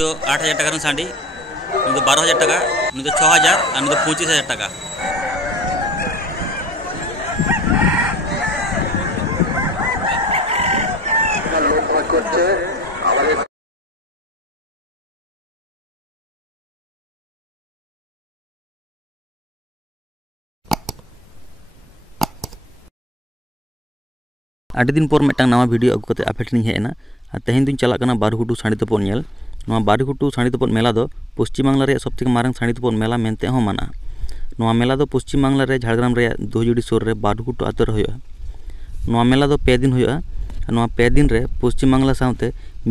जो 8,000 टाका सांडी 12,000 टाका 6,000 और 25,000 टाका। आठ दिन पर मिट्टांग नवा वीडियो अगु कते आपे ठेन हेजना तेहेन दिन चला कना बारुघुटू साड़ी तोपन नेल। नवा बारुघुटू साड़ी तोपन मेला दो पश्चिम बांग्ला रे सबथेके मारांग साड़ी तोपन मेला मेनते हो माना। नवा मेला दो पश्चिम बांग्ला रे झाड़ग्राम रे दोहजुड़ी सुर रे बारुघुटू आतो रे होया। नवा मेला दो 2 दिन होया। नवा 2 दिन रे पश्चिम बांग्ला साउते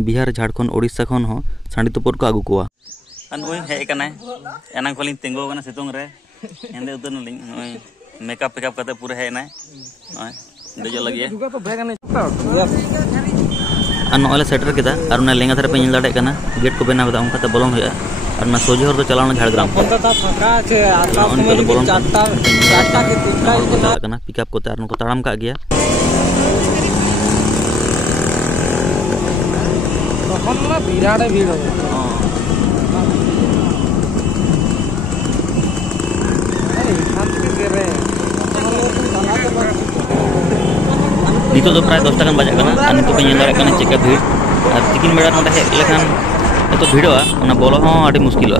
बिहार झारखंड ओडिशा खन हो साड़ी तोपन को आगु कोवा। अन ओय हे कनाय एना खोलिन तेंगो कना सितुंग रे एंदे उतन लिंग ओय मेकअप पेकअप कते पूरा हे नाय ओय देजो लगे नॉले सेटर केदा और लेंगा धरे पे नेल दाड़े कना गेट को बनाव दा उनका बोलन होया और ना सोजे हर तो चलावना झाड़ग्राम कना पिकअप कोते और उनको ताड़ाम का गया तखन ना बिराड़े भीड़ हो अरे खान के गेरे नितो तो प्राय 10 टाका बजा कना और नितो पे नेल दाड़े कना चेक भीड़ और तिकिन बेड़ा नोडे हेज लेखान तो भीड़ोआ ओना बोलो हो आडी मुश्किल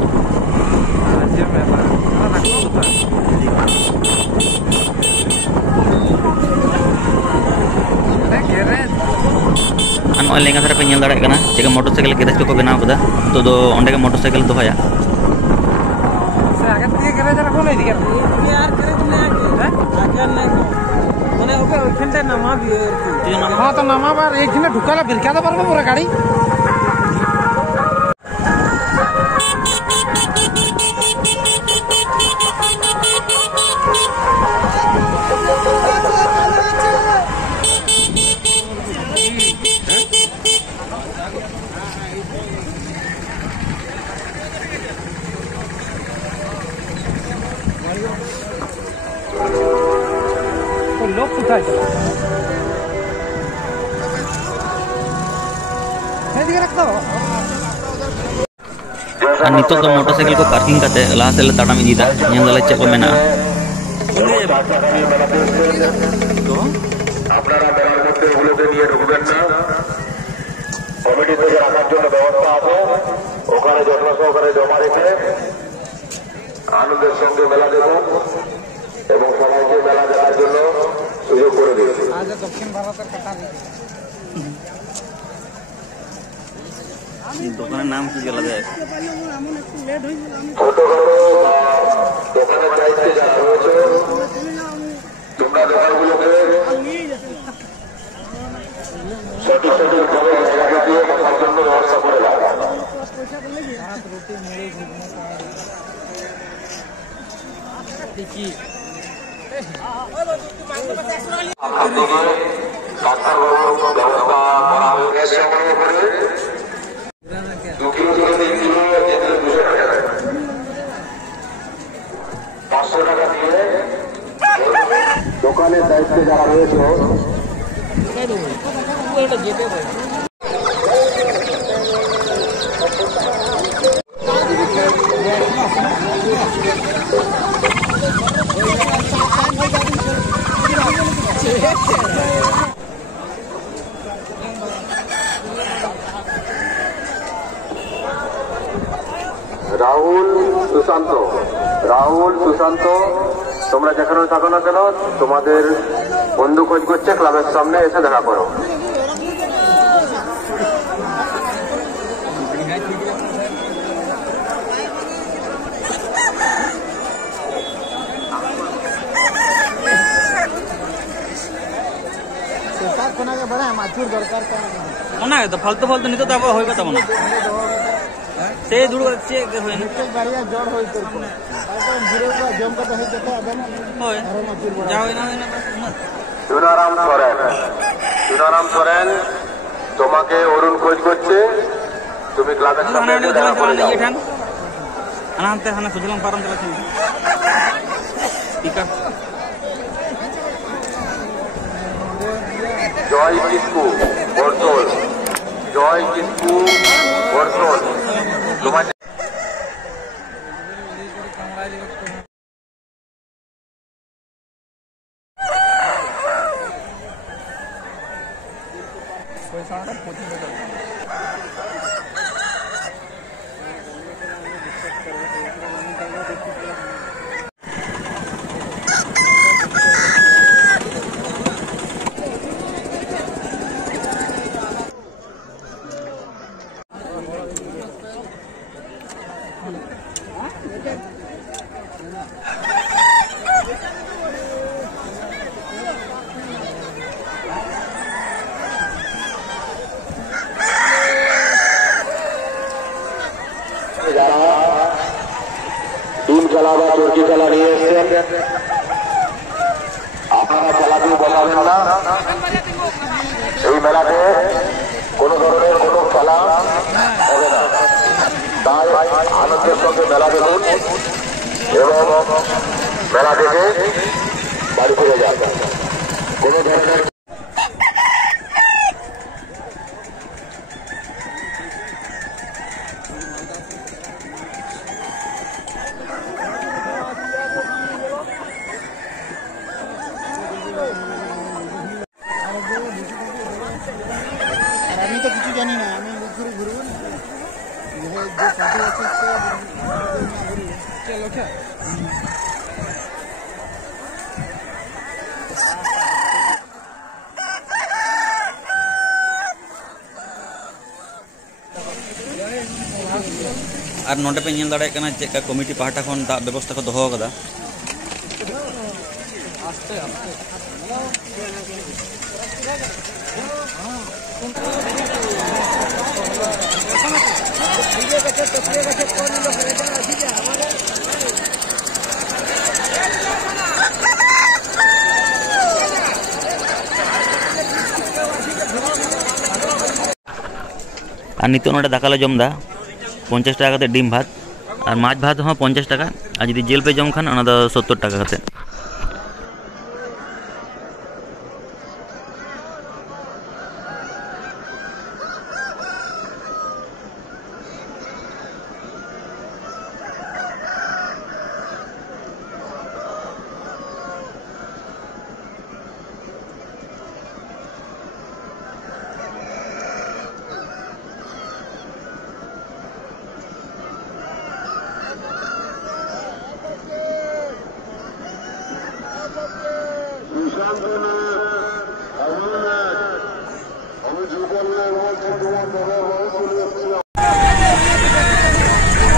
नॉय लेंगा धरे पे नेल दाड़े कना चेक मोटरसाइकिल गैरेज को बनाव कदा तो दो ओंडे के मोटरसाइकिल दोहया से आगे के गैरेज रे कोन इदी कर यार गैरेज में आगे नहीं माने ओके ओखनटे नामा भी हां तो नामा बार एक दिन ढुकाला बिरका दा परबो पूरा गाड़ी लोग उठाए नितो तो मोटरसाइकिल को पार्किंग करते लाहा से ताड़ाम इदीदा नेल दाले चेक को मेना तो আপনারা মেলার মধ্যে এগুলোকে নিয়ে ঢুকবেন না কমিটি থেকে রাখার জন্য ব্যবস্থা আছে ওখানে যত্ন সহকারে জমা রেখে আনন্দের সঙ্গে মেলা দেখুন এবং সবাইকে মেলা দেখার জন্য সুযোগ করে দিয়েছে আজ দক্ষিণ ভারতের কাটা দোকানের নাম কি বলা যায় ছোটখাটো দোকানের দায়িত্বে যারা রয়েছে তোমরা দোকানগুলোকে সঠিক সঠিকভাবে জায়গা দিয়ে রাখার জন্য ব্যবস্থা করে দাও দোকানের দায়িত্বে যারা রয়েছে রাহুল সুশান্ত তোমরা যেখানে থাকো না কেন তোমাদের বন্ধু খোঁজ করছে ক্লাবের সামনে এসে দেখা করো तो फालतू फालतू नहीं तो होय कता मना से जुड़ से होय गाड़िया जोड़ होय तो जीरो का जम का है जता आदम होय जा होय ना সুনারাম সরেন তোমাকে অরুণ খোঁজ করছে তুমি ক্লাবের সামনে দেখা করে যাও আনাতে হানা সুজলম পারম চলা পিকআপ জয় কিসকু বর্ষল তোমার ডিম খেলা বা চরকি খেলা নিয়ে এসছেন, আপনারা খেলাটি বসাবেন না। এই মেলাতে কোনো ধরনের কোনো খেলা হবে না, তাই আনন্দের সঙ্গে মেলা দেখুন এবং মেলা দেখে বাড়ি ফিরে যান। কোনো ধরনের আমি তো কিছু জানি না, আমি ঘুরে ঘুরবো না, যে পার্টি আছে চলো और नोटे पे नेल दाड़े कना चेका कमिटी पाहटा खन दाग व्यवस्था को दोहो कदा और नितो नोटे दाकाले जमदा 50 टाका कते डिम भात और माछ भात हाँ 50 टाका और जुदी जेल पे जम खान 70 टाका कते।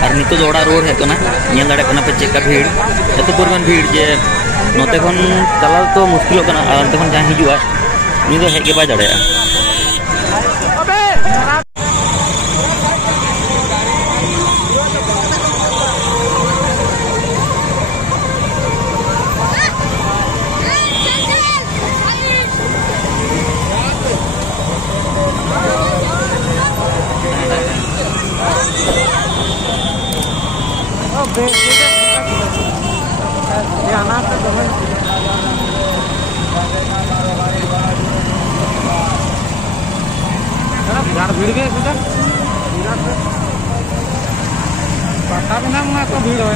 और नितो जोड़ा रोड है कना नेल दाड़े कना पे चेका भीड़ एत परिमाण भीड़ जे नोते खन चलाव तो मुश्किल कना और अंते खन जहां हिजुआ उनी दो हेज के बाय दाड़ेया। भीड़ गए पता भी ना तो भीड़ हो